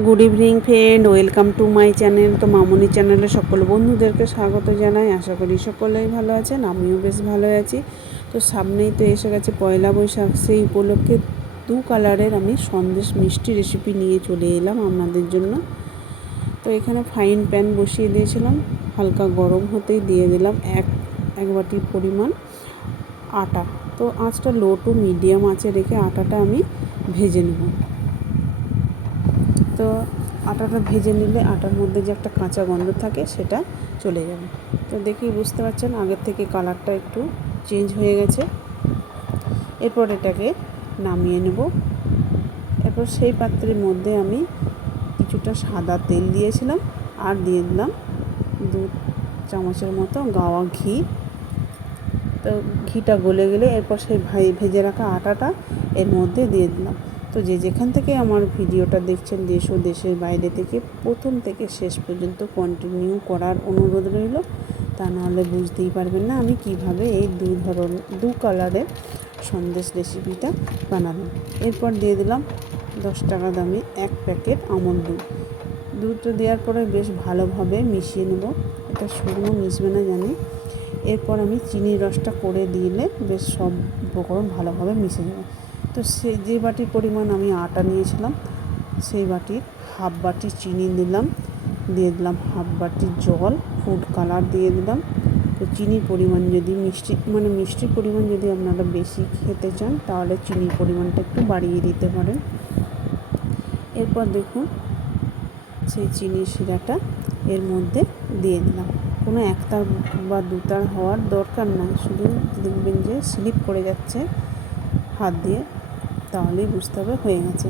Good evening friend, welcome to my channel. তো মামনি চ্যানেলে সকল বন্ধুদেরকে স্বাগত জানাই। আশা করি সকলেই ভালো আছেন, আমিও বেশ ভালো আছি। তো সামনেই তো এসে গেছে পয়লা বৈশাখ, সেই উপলক্ষে দু কালারের আমি সন্দেশ মিষ্টি রেসিপি নিয়ে চলে এলাম আপনাদের জন্য। তো এখানে ফ্রাইং প্যান বসিয়ে দিয়েছিলাম, হালকা গরম হতেই দিয়ে দিলাম এক বাটির পরিমাণ আটা। তো আঁচটা লো টু মিডিয়াম আঁচে রেখে আটাটা আমি ভেজে নেব। তো আটাটা ভেজে নিলে আটার মধ্যে যে একটা কাঁচা গন্ধ থাকে সেটা চলে যাবে। তো দেখেই বুঝতে পারছেন আগের থেকে কালারটা একটু চেঞ্জ হয়ে গেছে। এরপর এটাকে নামিয়ে নেব। এরপর সেই পাত্রের মধ্যে আমি কিছুটা সাদা তেল দিয়েছিলাম আর দিয়ে দিলাম 2 চামচের মতো গাওয়া ঘি। তো ঘিটা গলে গেলে এরপর সেই ভেজে রাখা আটাটা এর মধ্যে দিয়ে দিলাম। তো যেখান থেকে আমার ভিডিওটা দেখছেন, দেশ ও দেশের বাইরে থেকে, প্রথম থেকে শেষ পর্যন্ত কন্টিনিউ করার অনুরোধ রইল। তা নাহলে বুঝতেই পারবেন না আমি কিভাবে এই দু কালারের সন্দেশ রেসিপিটা বানালাম। এরপর দিয়ে দিলাম 10 টাকা দামি 1 প্যাকেট আমন্ড দুধটা দেওয়ার পরে বেশ ভালোভাবে মিশিয়ে নেব। এটা শুকনো মিশবে না জানি। এরপর আমি চিনির রসটা করে দিলে বেশ সব উপকরণ ভালোভাবে মিশে যাবে। তো যে বাটির পরিমাণ আমি আটা নিয়েছিলাম সেই বাটির হাফ বাটি চিনি দিলাম, দিয়ে দিলাম হাফ বাটি জল, ফুড কালার দিয়ে দিলাম। তো চিনির পরিমাণ যদি মিষ্টির পরিমাণ যদি আপনারা বেশি খেতে চান তাহলে চিনির পরিমাণটা একটু বাড়িয়ে দিতে পারেন। এরপর দেখুন সেই চিনির শিরাটা এর মধ্যে দিয়ে দিলাম। কোনো একতার বা দুতার হওয়ার দরকার নয়, শুধু দেখবেন যে স্লিপ করে যাচ্ছে হাত দিয়ে, তাহলেই বুঝতে হবে হয়ে গেছে।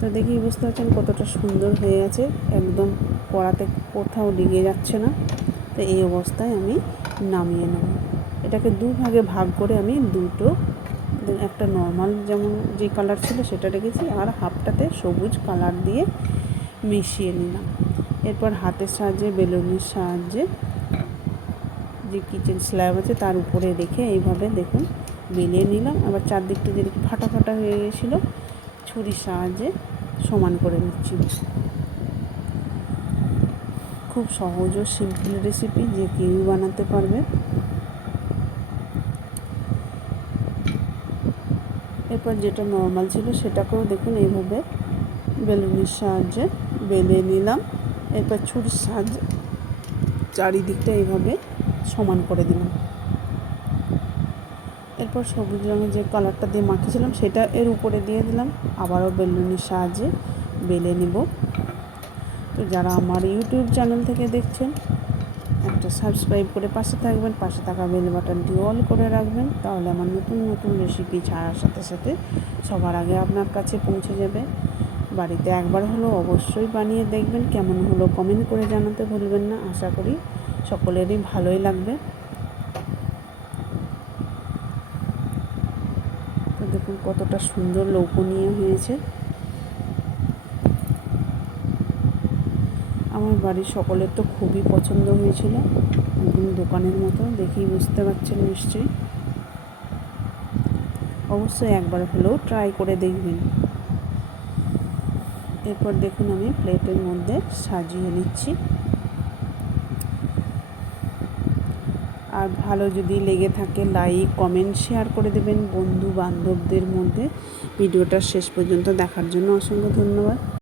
তো দেখি বুঝতে পারছেন কতটা সুন্দর হয়ে গেছে, একদম কড়াতে কোথাও লেগে যাচ্ছে না। তো এই অবস্থায় আমি নামিয়ে নেব। এটাকে ভাগে ভাগ করে আমি দুটো, একটা নর্মাল যেমন যে কালার ছিল সেটা রেখেছি আর হাফটাতে সবুজ কালার দিয়ে মিশিয়ে নিলাম। এরপর হাতের সাহায্যে বেলুনের সাহায্যে যে কিচেন স্ল্যাব আছে তার উপরে রেখে এইভাবে দেখুন বেলিয়ে নিলাম। আবার চারদিকটা যেরকম ফাটা ফাটা হয়ে গেছিলো ছুরির সাহায্যে সমান করে নিচ্ছি। খুব সহজ ও সিম্পল রেসিপি, যে কেউই বানাতে পারবে। এরপর যেটা নর্মাল ছিল সেটাকেও দেখুন এইভাবে বেলুনের সাহায্যে বেলে নিলাম। এরপর ছুরির সাহায্যে চারিদিকটা এইভাবে সমান করে দিলাম। এরপর সবুজ রঙের যে কালারটা দিয়ে মাখিয়েছিলাম সেটা এর উপরে দিয়ে দিলাম, আবারও বেলুনের সাহায্যে বেলে নেব। তো যারা আমার ইউটিউব চ্যানেল থেকে দেখছেন একটা সাবস্ক্রাইব করে পাশে থাকবেন, পাশে থাকা বেল বাটনটি অল করে রাখবেন, তাহলে আমার নতুন নতুন রেসিপি ছাড়ার সাথে সাথে সবার আগে আপনার কাছে পৌঁছে যাবে। বাড়িতে একবার হলেও অবশ্যই বানিয়ে দেখবেন, কেমন হলো কমেন্ট করে জানাতে ভুলবেন না। আশা করি সকলেরই ভালোই লাগবে। তো দেখুন কতটা সুন্দর লোভনীয় হয়েছে। আমার বাড়ির সকলের তো খুবই পছন্দ হয়েছিল, একদম দোকানের মতো, দেখেই বুঝতে পারছেন নিশ্চয়ই। অবশ্যই একবার হলেও ট্রাই করে দেখবেন। এরপর দেখুন আমি প্লেটের মধ্যে সাজিয়ে নিচ্ছি। আর ভালো যদি লেগে থাকে লাইক কমেন্ট শেয়ার করে দেবেন বন্ধু বান্ধবদের মধ্যে। ভিডিওটা শেষ পর্যন্ত দেখার জন্য অসংখ্য ধন্যবাদ।